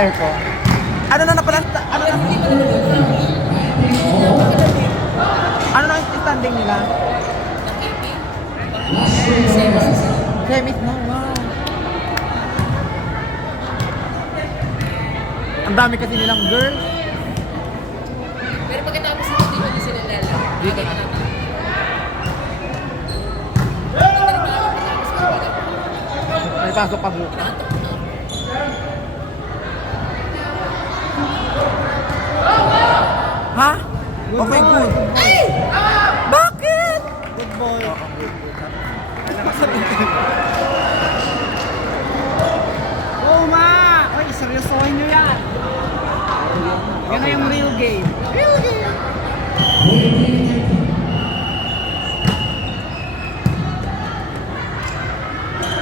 aircon. Ano na pala? Ano na yung standing nila? Semis na, wow. Ang dami kasi nilang girls. Pero pagkatapos nito, di ba di sila lala? Dito na. May pasok pa bukas. Ha? Okay, good. Bakit? Good boy. Oo ma! Uy, seryosohin nyo yan. Yan na yung real game. Real game.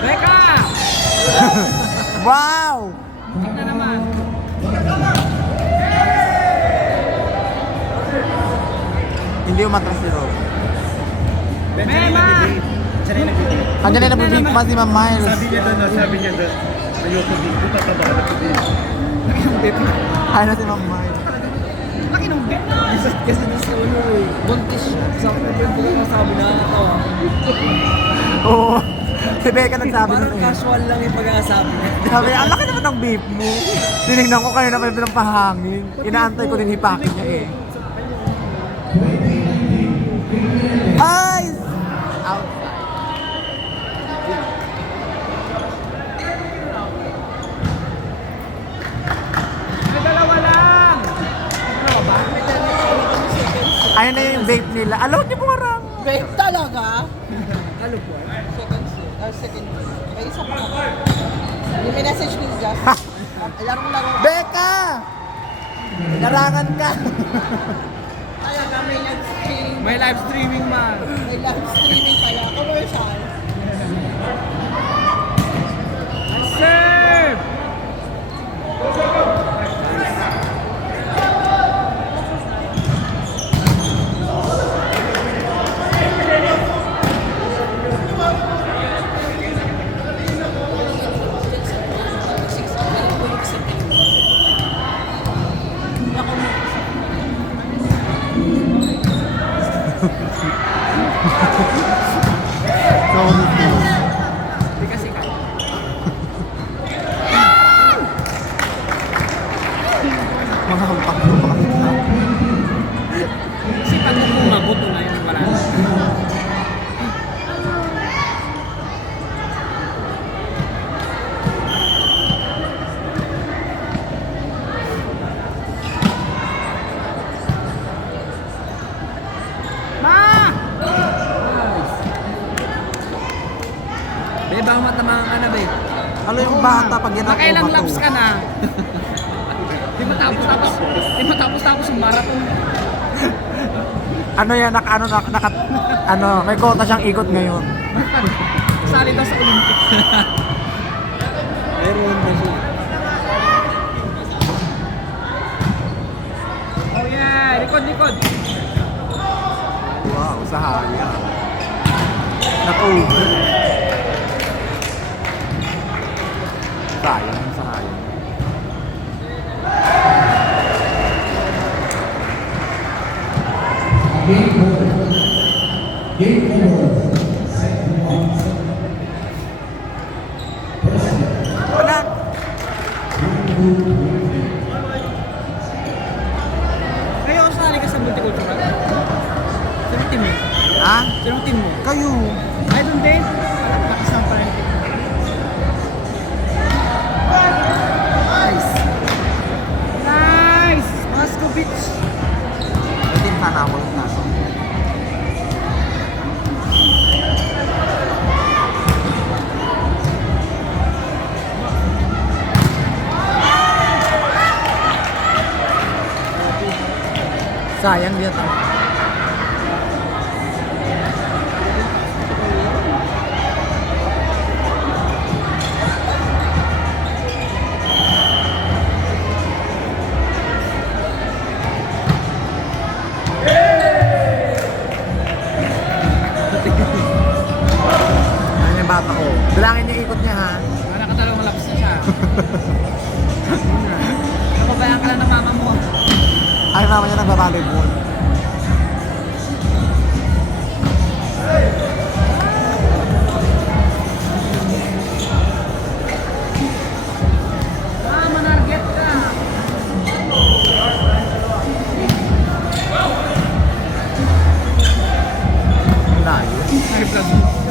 Becca! Wow! Butik na naman. Hindi umatras si Ro. Mema! Andiyan na nabibig pa si Ma'am Miles. Sabi niya doon, ayoko dito, tataba na ko dito. Laki ng bit. Ano si Ma'am Miles? Laki ng bit. Kasi doon sa ulo eh. Buntis siya. Sa akin yung pagkakasabi na nakatawa. Oo. Si Becca nagsabi Parang nun eh. casual lang yung pagkakasabi niya. Sabi niya, ang laki naman ng beef mo. Tinignan ko kayo na may ng pahangin. Inaantay ko din hipakin niya eh. Ay! Outside. May dalawa lang. Dalawa ba? Ayun na yung vape nila. Alaw niyo bumarang. Babe, talaga? Ano po? Second. May isa pa. Yung message ni Just. Larong-laro. Becca! Narangan ka. Kaya kami nag-stream. May live streaming man. May live streaming pala. Commercial. Serve! Sorry po. Hindi kasi kaya. Mga hampak ko pa. Kasi pag bumagot na yun, wala na. Ma! Be, baka matamaan ka na, be. Ano yung bata pag yan ang Nakailang umato? laps ka na? Di matapos yung marathon. Ano yan, may kota siyang ikot ngayon. Sali daw sa Olympics. Meron ba siya? Oh yeah, likod. Wow, sahaya. Nag-over. Sayang, sahaya. Wala. Ngayon, sali ka sa multicultural. Sino team mo? Ha? Sino team mo? Kayo. Ay, doon din. Lakas ng parang team. Nice! Moscow Beach! Hindi sana ako yung naso. Sayang dito. Ano yung bata ko? Bilangin niya ikot niya ha. Nakakatalong laps na siya. Napabayaan ka lang ng mama mo. Ay, mama niya nagbabalibol. Manarget ka. Layo.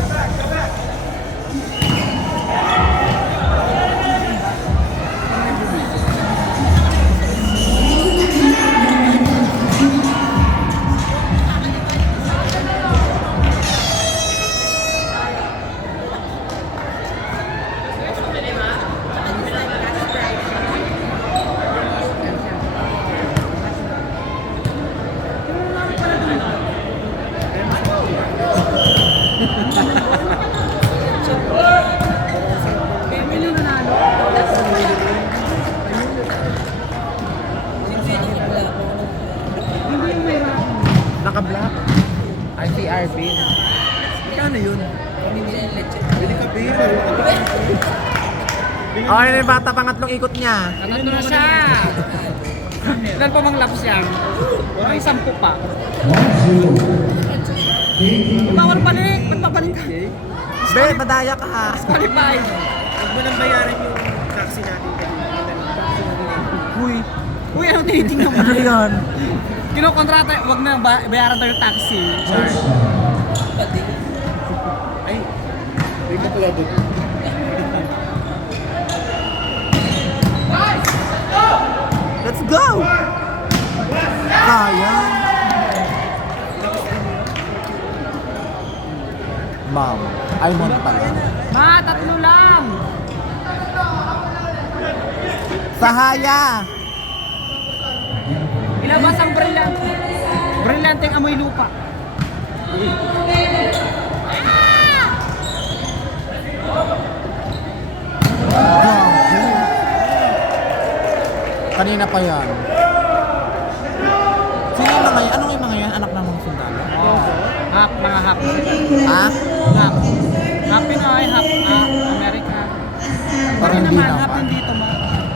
Emily nanalo. Hindi yung may round. Naka-black. ICRB. Kano yun? Bili ka, Bill. Okay na yung bata, pangatlong ikot niya. Tatlo na siya. Ilan pa mang laps yan? May 10 pa. Bawal balik. Ba't babalik ka? Be, madaya ka ha. Qualified. Huwag mo nang bayaran yung taxi natin. Uy, Uy, ano tinitingnan mo? ano yan? Kinokontrata, wag na bayaran tayo yung taxi. Ay, hindi ko pala doon. Let's go! Kaya. Ma'am, ay mo na pala. Ma, 3 lang. Sahaya! Ilabas ang brilyante. Brilyanteng amoy lupa. Grabe. Kanina pa yan. Sino yung mga yan? Anong yung mga yan? Anak ng mga sundalo? Hap, mga hap. Ha? Hap. Hap Pinoy, hap America. Parang hindi hap naman. din dito ma.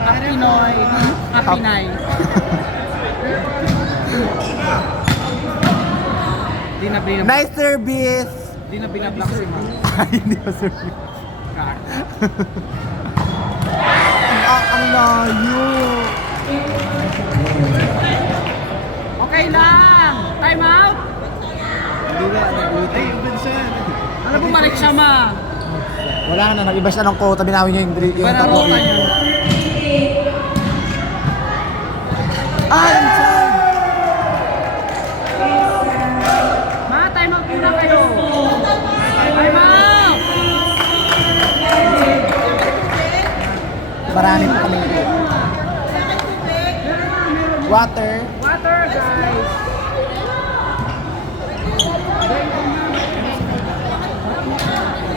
Hap Pinoy, hap Hap. Pinay. Di na binab... Nice service! Di na binablock si Ma. Ay, hindi pa service. Car. Ang layo! Okay lang! Time out! Ay, Benson. Ano bumalik siya, Ma? Wala na, nag-iba siya ng quota, binawi niya yung Parang tatlo. roka niya. Ay, inside! Ma, time out muna kayo! Time out! Marami pa kami. Water. Water, guys!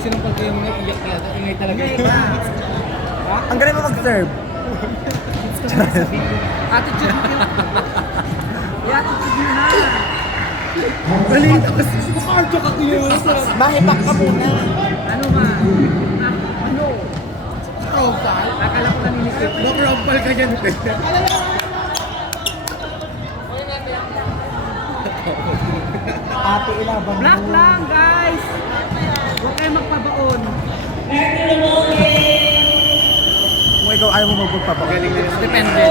Sinumpag kayo mga iyak talaga. Ingay talaga. Ang galing mo mag-serve. Attitude mo. I-attitude mo na. Balik ako. Parto ka yun. Mahipak ka muna. Ano ma? Ano? Profile. Akala ko naninikip. No-profile ka dyan. Ate, ilaban Black mo. lang, guys! Huwag kayo magpabaon. Kung ikaw ayaw mo magpagpabak. Galing na yun. Depende.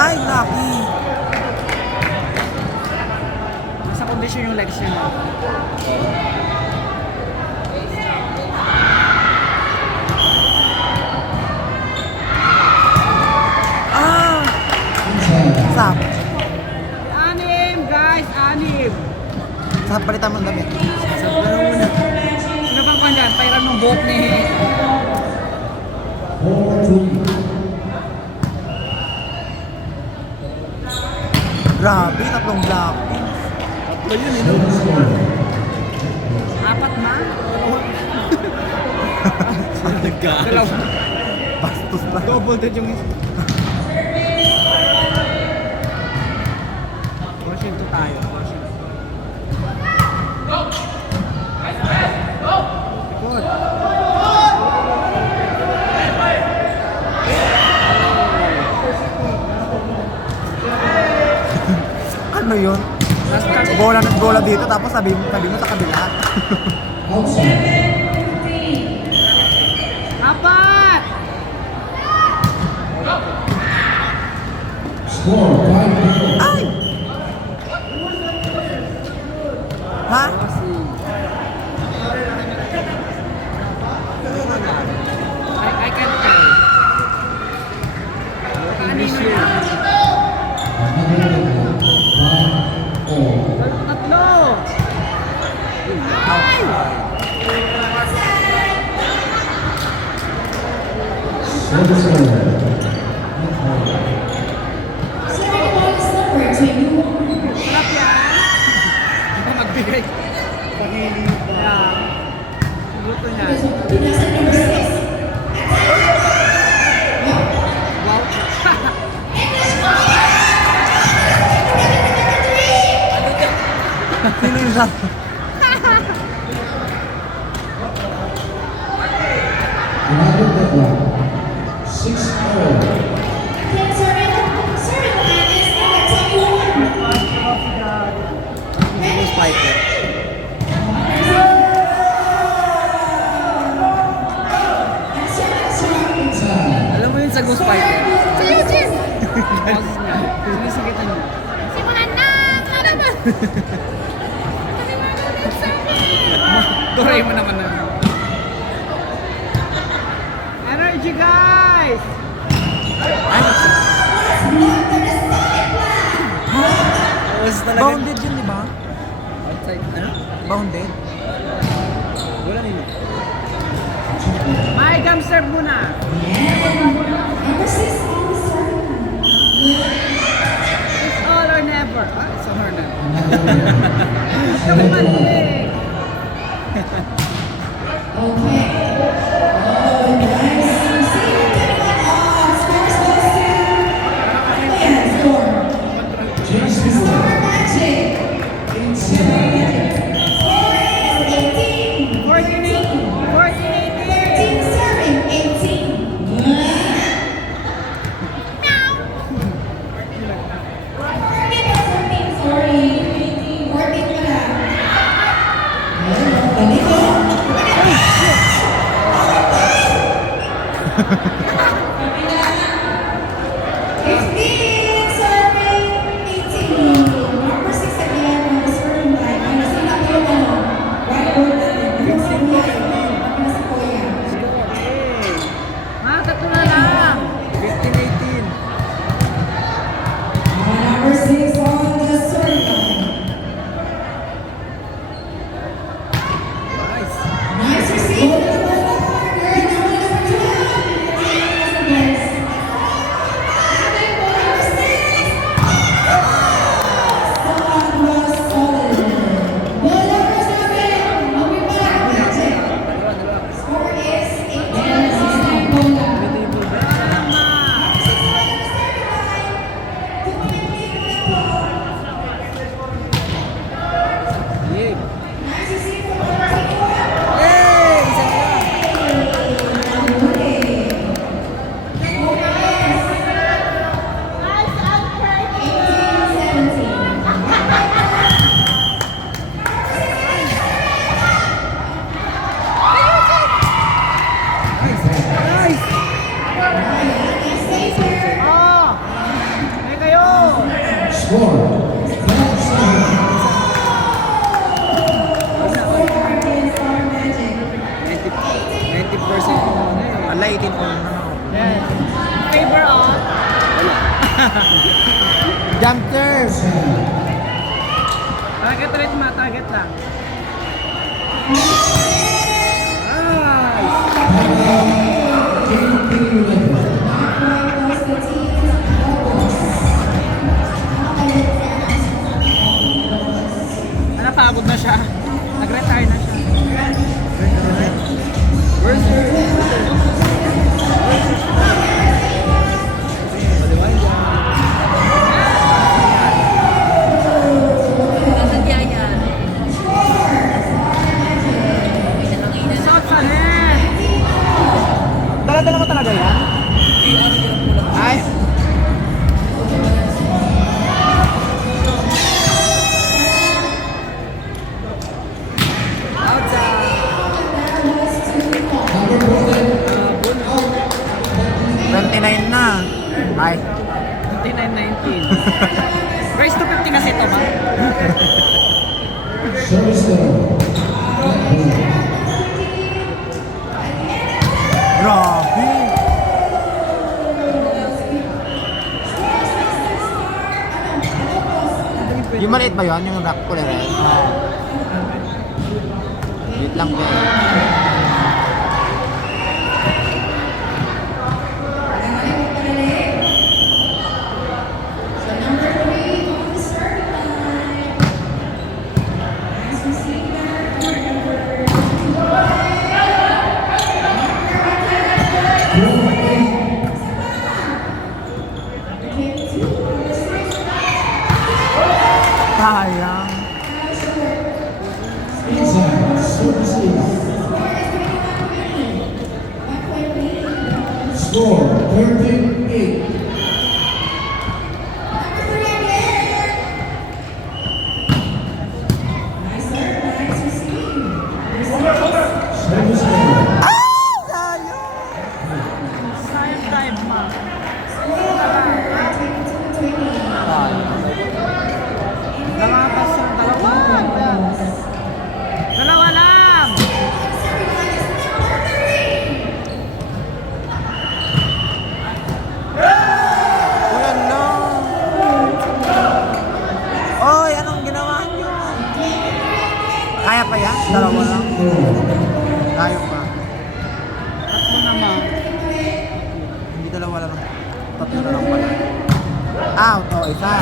Ay, lucky. Nasa kondisyon yung legs niya. Ah! Sap. Anim, guys! Anim! Sap, palitan mo ang damit. Ano bang kwan dyan? Pairan ng buhok ni... Grabe, tatlong black. Tatlo yun, eh, no? 4 na? Dalawa. Bastos na. Double dead yung isa. Portion 2 tayo. Good. Ano yun? Bola ng bola dito tapos sabi mo sa kabila. Apat! Ay! Ha? I can't tell. Kanino yan? Tatlo! Ay! Sarap yan! Ito magbigay. Kaya, luto niya. Wow! Sino yung sa... Alam mo yun sa Ghost Fighter? Sa YouTube! Boses niya. Sinisigitan niya. Simulan na! Ano naman? Doraemon naman na. Energy guys! Boses talaga. Bounded yun, di ba? Outside. Ano? Bounded. Wala nila. May gum serve muna. It's all or never. Ah, it's all or never. Ito mo mali. Tatlo na lang. 15-18. Ala, 18 on na ako. Yes. Favor on. Jumpers! Target rate ma, target lang. Napagod na siya. Nag-retire na siya. Where's your... Shot sa net! Dala-dala mo talaga yan? Ay! $29 na. Ay. 29.19. Raise to 50 kasi ito ba? Grabe. Yung maliit ba yun? Yung rock kulay red? Wait lang ba? Sayang. Score 13-8. Service error. Sayang time ma. Namakas yung dalawa. Dalawa lang! Wala na. Oy, anong ginawa niyo? Kaya pa yan? Dalawa lang. Kaya pa. Tatlo naman. Hindi dalawa lang. Tatlo na lang pala. Out. O, isa.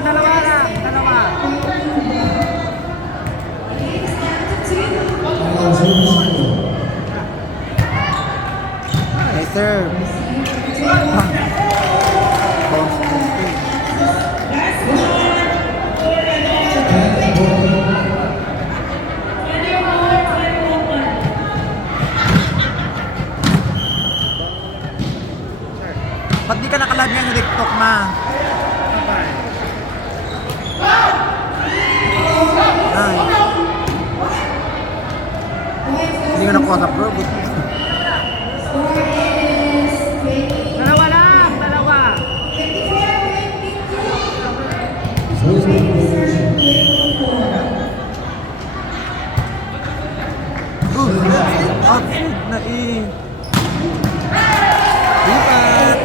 Dalawa lang. Dalawa. Service error. Nice serve. Ba't di ka nakalag ng TikTok ma? Ay. Hindi ka nakuha sa bro. Dalawa lang. Dalawa. Outfit na eh. Lipat!